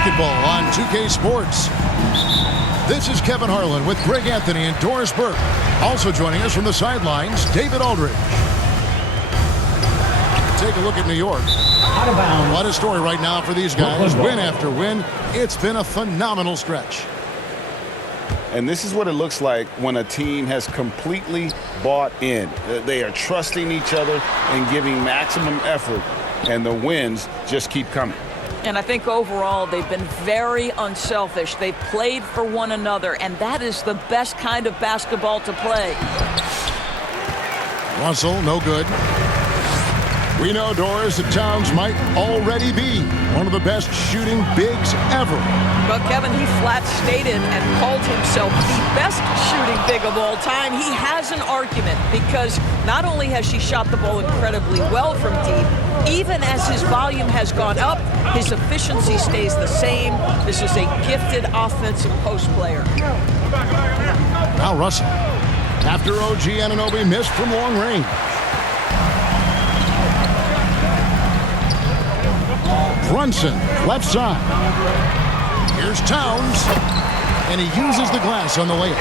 basketball on 2K Sports. This is Kevin Harlan with Greg Anthony and Doris Burke. Also joining us from the sidelines, David Aldridge. Take a look at New York. What a story right now for these guys. Win after win. It's been a phenomenal stretch. And this is what it looks like when a team has completely bought in. They are trusting each other and giving maximum effort, and the wins just keep coming. And I think overall they've been very unselfish. They've played for one another, and that is the best kind of basketball to play. Russell, no good. We know, Doris, that Towns might already be one of the best shooting bigs ever. But Kevin, he flat stated and called himself the best shooting big of all time. He has an argument because not only has he shot the ball incredibly well from deep, even as his volume has gone up, his efficiency stays the same. This is a gifted offensive post player. Now Russell, after OG Anunoby missed from long range. Brunson, left side. Here's Towns, and he uses the glass on the layup.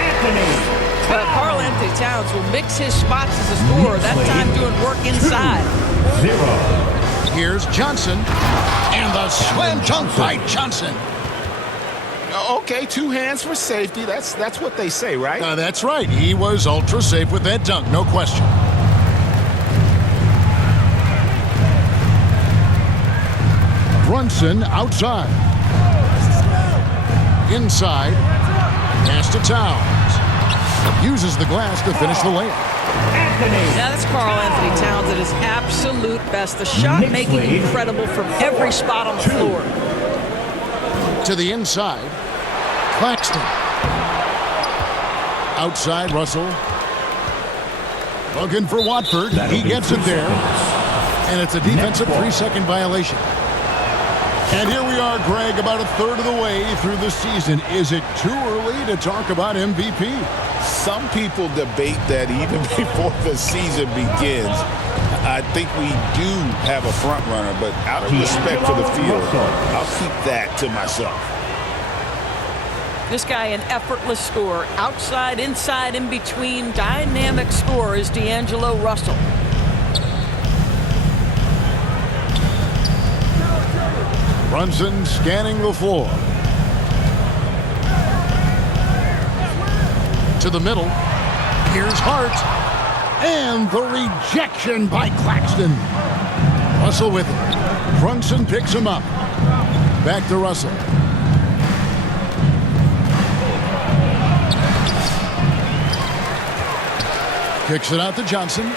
Karl Anthony Towns will mix his spots as a scorer, that time doing work inside. 0. Here's Johnson, and the slam dunk by Johnson. Okay, 2 hands for safety. That's what they say, right? That's right. He was ultra safe with that dunk, no question. Brunson outside. Inside. Pass to Towns. Uses the glass to finish the layup. Now that's Karl Anthony Towns at his absolute best. The shot making incredible from every spot on the floor. To the inside. Claxton. Outside Russell. Looking for Watford. He gets it there. And it's a defensive 3-second violation. And here we are, Greg, about a third of the way through the season. Is it too early to talk about MVP? Some people debate that even before the season begins. I think we do have a front runner, but out of respect for the field, I'll keep that to myself. This guy, an effortless scorer. Outside, inside, in between, dynamic scorer is D'Angelo Russell. Brunson scanning the floor. To the middle. Here's Hart. And the rejection by Claxton. Russell with it. Brunson picks him up. Back to Russell. Kicks it out to Johnson.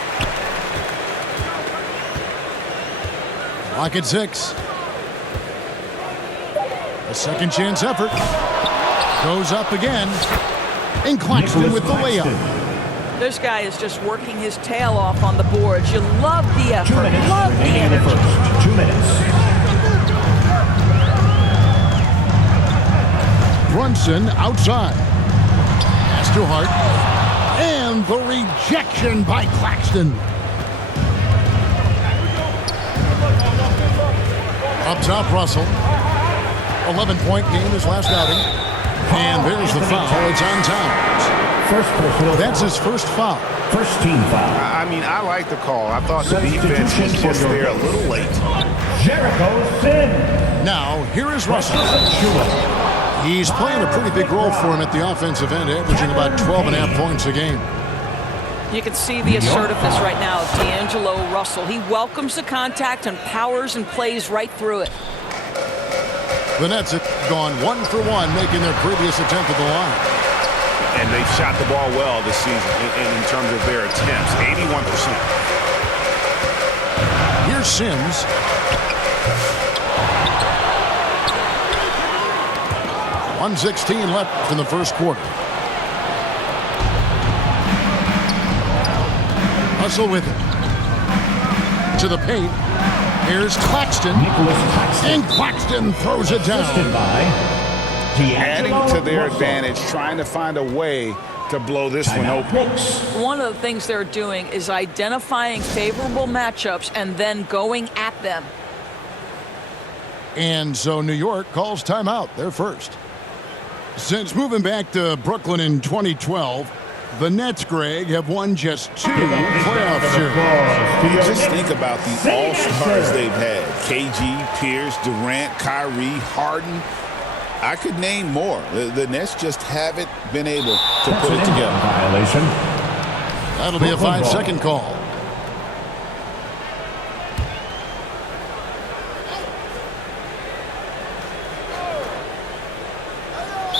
Clock at 6. A second chance effort. Goes up again. And Claxton with the layup. This guy is just working his tail off on the boards. You love the effort. Love the energy. 2 minutes. Brunson outside. Pass to Hart. And the rejection by Claxton. Up top, Russell. 11-point game his last outing. And there's the foul. It's on Towns. First personal. That's his first foul. First team foul. I mean, I like the call. I thought the defense was just there a little late. Jericho Sin. Now, here is Russell. He's playing a pretty big role for him at the offensive end, averaging about 12.5 points a game. You can see the assertiveness right now of D'Angelo Russell. He welcomes the contact and powers and plays right through it. The Nets have gone 1 for 1, making their previous attempt at the line. And they've shot the ball well this season in terms of their attempts, 81%. Here's Sims. .116 left in the first quarter. Russell with it. To the paint. Here's Claxton. And Claxton throws it down. Adding to their advantage, trying to find a way to blow this one open. One of the things they're doing is identifying favorable matchups and then going at them. And so New York calls timeout. They're first. Since moving back to Brooklyn in 2012, the Nets, Greg, have won just 2 playoff series. Just think about the all-stars they've had. KG, Pierce, Durant, Kyrie, Harden. I could name more. The Nets just haven't been able to put it together. Violation. That'll be a 5-second call.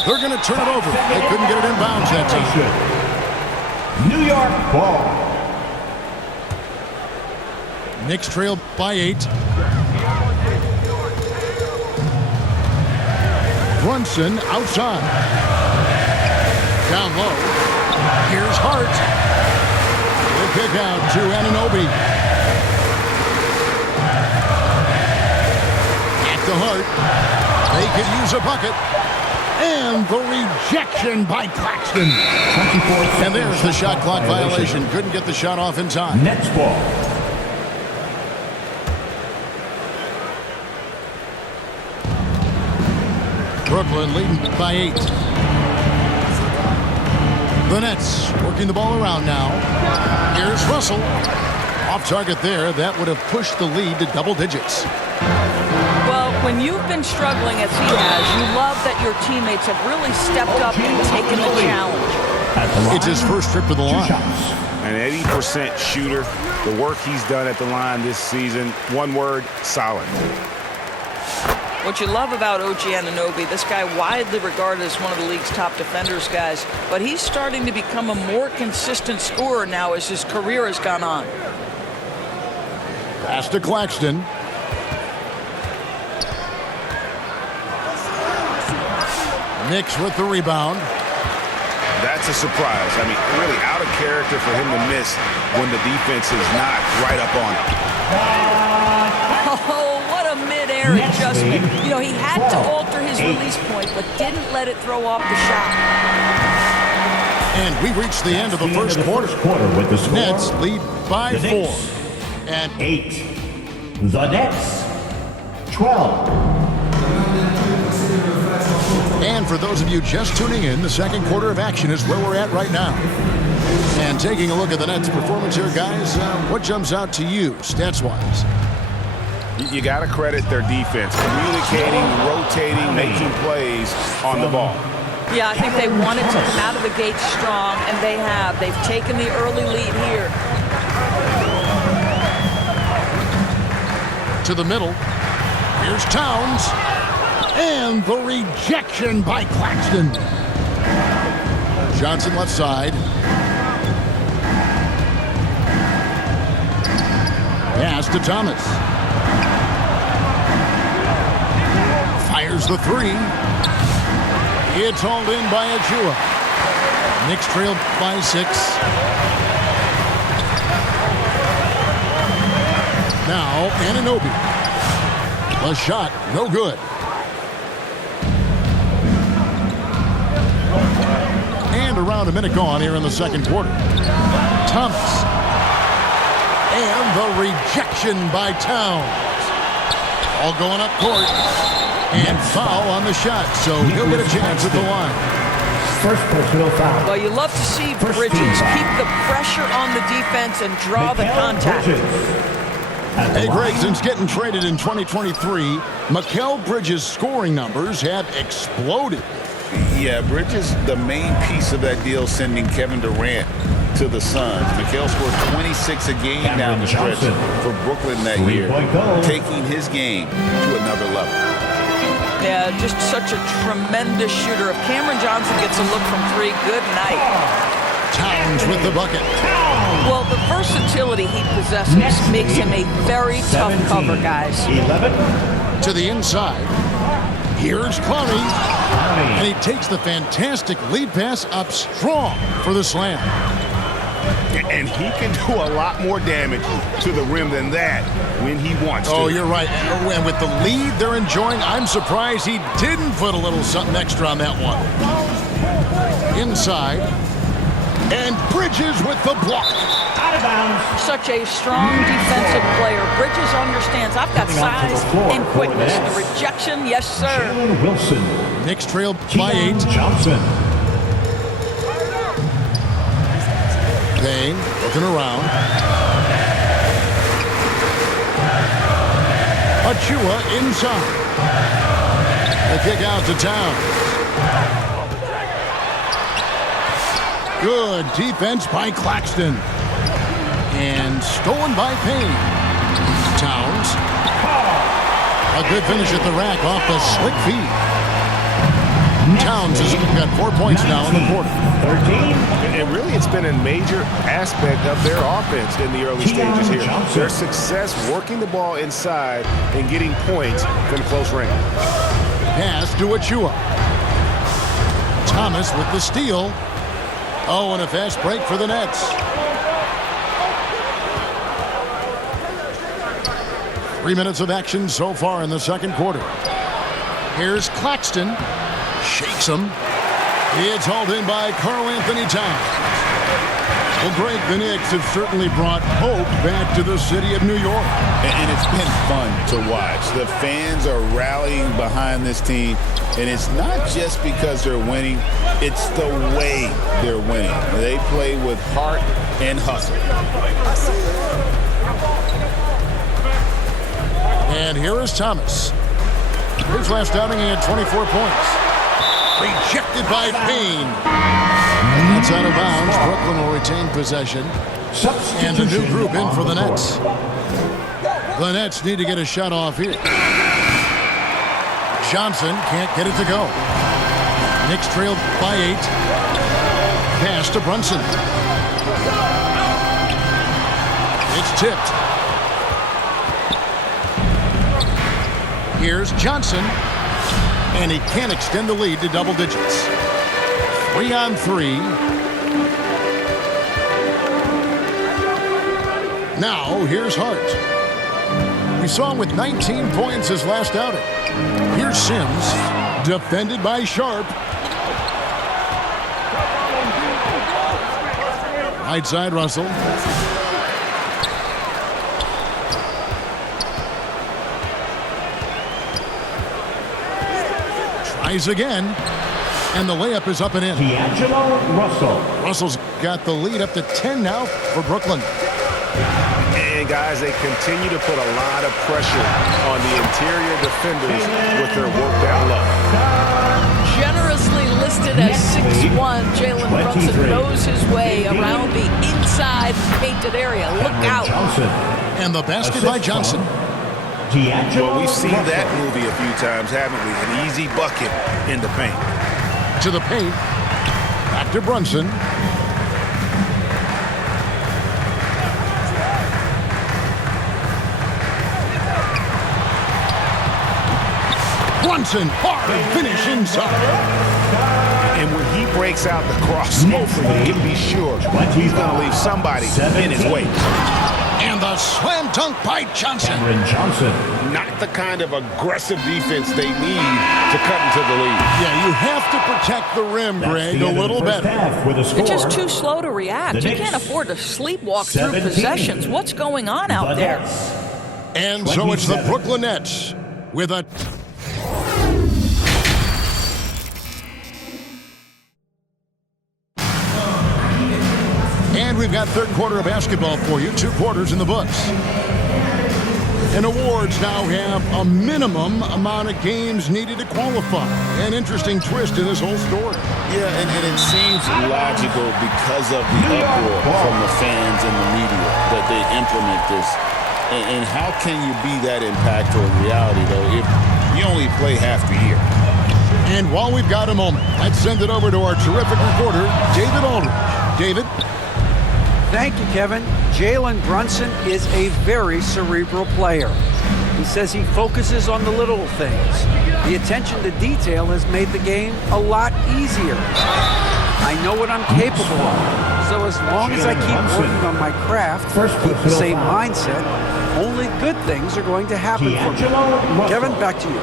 They're going to turn it over. They couldn't get it in bounds that time. New York ball. Knicks trail by 8. Brunson outside. Down low. Here's Hart. The kick out to Anunoby. Back to Hart. They could use a bucket. And the rejection by Claxton. And there's the shot clock violation. Couldn't get the shot off in time. Nets ball. Brooklyn leading by 8. The Nets working the ball around now. Here's Russell. Off target there. That would have pushed the lead to double digits. Well, when you've been struggling as he has, you love that your teammates have really stepped up and taken the challenge. It's his first trip to the line. An 80% shooter. The work he's done at the line this season, one word, solid. What you love about OG Anunoby, this guy widely regarded as one of the league's top defenders, guys, but he's starting to become a more consistent scorer now as his career has gone on. Pass to Claxton. Knicks with the rebound. That's a surprise. I mean, really out of character for him to miss when the defense is not right up on him. Oh, what a mid-air adjustment. You know, he had to alter his release point, but didn't let it throw off the shot. And we reached the end of the first quarter. With the score, Nets lead by 4. And 8. The Nets 12. And for those of you just tuning in, the second quarter of action is where we're at right now. And taking a look at the Nets' performance here, guys, what jumps out to you, stats-wise? You got to credit their defense, communicating, rotating, making plays on the ball. Yeah, I think they wanted to come out of the gate strong, and they have. They've taken the early lead here. To the middle. Here's Towns. And the rejection by Claxton. Johnson left side. Pass to Thomas. Fires the 3. It's hauled in by Achua. Knicks trailed by 6. Now Anunoby. The shot, no good. And around a minute gone here in the second quarter. Thomas. And the rejection by Towns. All going up court. And foul on the shot, so he'll get a chance at the line. First personal foul. Well, you love to see Bridges keep the pressure on the defense and draw the contact. Hey, Greg, since getting traded in 2023, Mikal Bridges' scoring numbers have exploded. Yeah, Bridges, the main piece of that deal, sending Kevin Durant to the Suns. Mikal scored 26 a game down the stretch for Brooklyn that year, taking his game to another level. Yeah, just such a tremendous shooter. If Cameron Johnson gets a look from 3, good night. Towns with the bucket. Well, the versatility he possesses makes him a very tough cover, guys. 11. To the inside. Here's Clowney. And he takes the fantastic lead pass up strong for the slam. And he can do a lot more damage to the rim than that when he wants to. Oh, you're right. And with the lead they're enjoying, I'm surprised he didn't put a little something extra on that one. Inside. And Bridges with the block. Out of bounds. Such a strong defensive player. Bridges understands I've got Coming onto the size floor and for quickness. the The Nets. rejection, yes, sir. Jalen Wilson. Knicks trail by 8. Johnson. Payne looking around. Achua inside. The kick out to Towns. Good defense by Claxton. And stolen by Payne. Towns. A good finish at the rack off the slick feed. Towns has got 4 points now in the quarter. 13. And really, it's been a major aspect of their offense in the early stages here. Johnson. Their success working the ball inside and getting points from close range. Pass to Achua. Thomas with the steal. Oh, and a fast break for the Nets. 3 minutes of action so far in the second quarter. Here's Claxton. Shakes him. It's hauled in by Karl Anthony Towns. Well, Greg, the Knicks have certainly brought hope back to the city of New York. And it's been fun to watch. The fans are rallying behind this team, and it's not just because they're winning, it's the way they're winning. They play with heart and hustle. And here is Thomas. His last outing, he had 24 points. Rejected by Payne. And that's out of bounds. Brooklyn will retain possession. And a new group in for the Nets. The Nets need to get a shot off here. Johnson can't get it to go. Knicks trailed by 8. Pass to Brunson. It's tipped. Here's Johnson. And he can't extend the lead to double digits. 3 on 3. Now, here's Hart. We saw him with 19 points his last outing. Here's Sims, defended by Sharp. Right side, Russell. Tries again. And the layup is up and in. D'Angelo Russell. Russell's got the lead up to 10 now for Brooklyn. And, guys, they continue to put a lot of pressure on the interior defenders with their work down low. Generously listed as 6'1", Jalen Brunson knows his way around the inside painted area. Look out. Johnson. And the basket by Johnson. D'Angelo Well, we've seen Russell. that movie a few times, haven't we? An easy bucket in the paint. To the paint. Back to Brunson. Brunson, hard finish inside. And when he breaks out the crossover, you can be sure he's going to leave somebody in his way. And the slam dunk by Johnson. Cameron Johnson. Not the kind of aggressive defense they need to cut into the lead. Yeah, you have to protect the rim, That's Greg, the a end of the little first better. half with a score. You're just too slow to react. The You can't Knicks, afford to sleepwalk through 17. possessions. What's going on out The there? Nets. And so it's the 27. Brooklyn Nets with a... And we've got third quarter of basketball for you. 2 quarters in the books. And awards now have a minimum amount of games needed to qualify. An interesting twist in this whole story. Yeah, and it seems logical because of the uproar from the fans and the media that they implement this. And how can you be that impactful in reality, though, if you only play half the year? And while we've got a moment, let's send it over to our terrific reporter, David Aldridge. David? Thank you, Kevin. Jalen Brunson is a very cerebral player. He says he focuses on the little things. The attention to detail has made the game a lot easier. I know what I'm capable of. So as long as I keep working on my craft, keep the same mindset, only good things are going to happen for me. Kevin, back to you.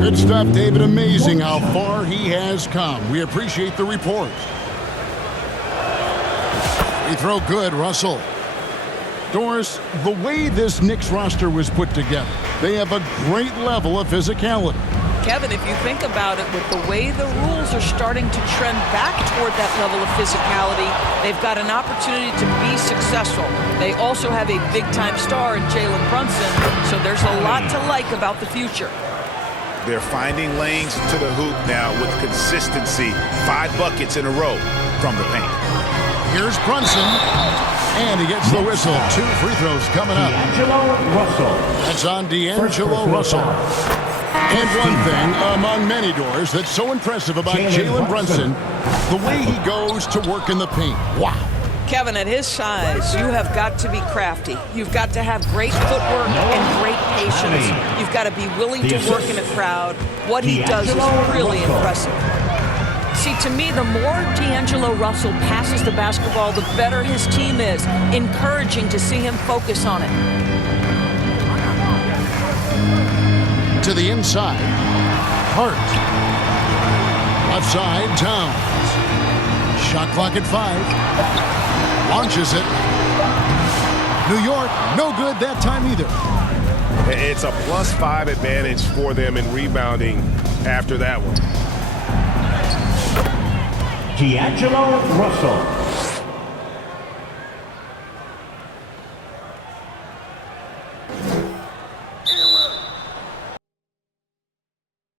Good stuff, David. Amazing how far he has come. We appreciate the report. Free throw good, Russell. Doris, the way this Knicks roster was put together, they have a great level of physicality. Kevin, if you think about it, with the way the rules are starting to trend back toward that level of physicality, they've got an opportunity to be successful. They also have a big-time star in Jalen Brunson, so there's a lot to like about the future. They're finding lanes to the hoop now with consistency. 5 buckets in a row from the paint. Here's Brunson, and he gets the whistle. 2 free throws coming up. D'Angelo Russell. That's on D'Angelo Russell. And one thing among many, Doors, that's so impressive about Jalen Brunson, the way he goes to work in the paint. Wow. Kevin, at his size, you have got to be crafty. You've got to have great footwork and great patience. You've got to be willing to work in a crowd. What he does is really impressive. See, to me, the more D'Angelo Russell passes the basketball, the better his team is. Encouraging to see him focus on it. To the inside. Hart. Left side, Towns. Shot clock at 5. Launches it. New York, no good that time either. It's a +5 advantage for them in rebounding after that one. D'Angelo Russell.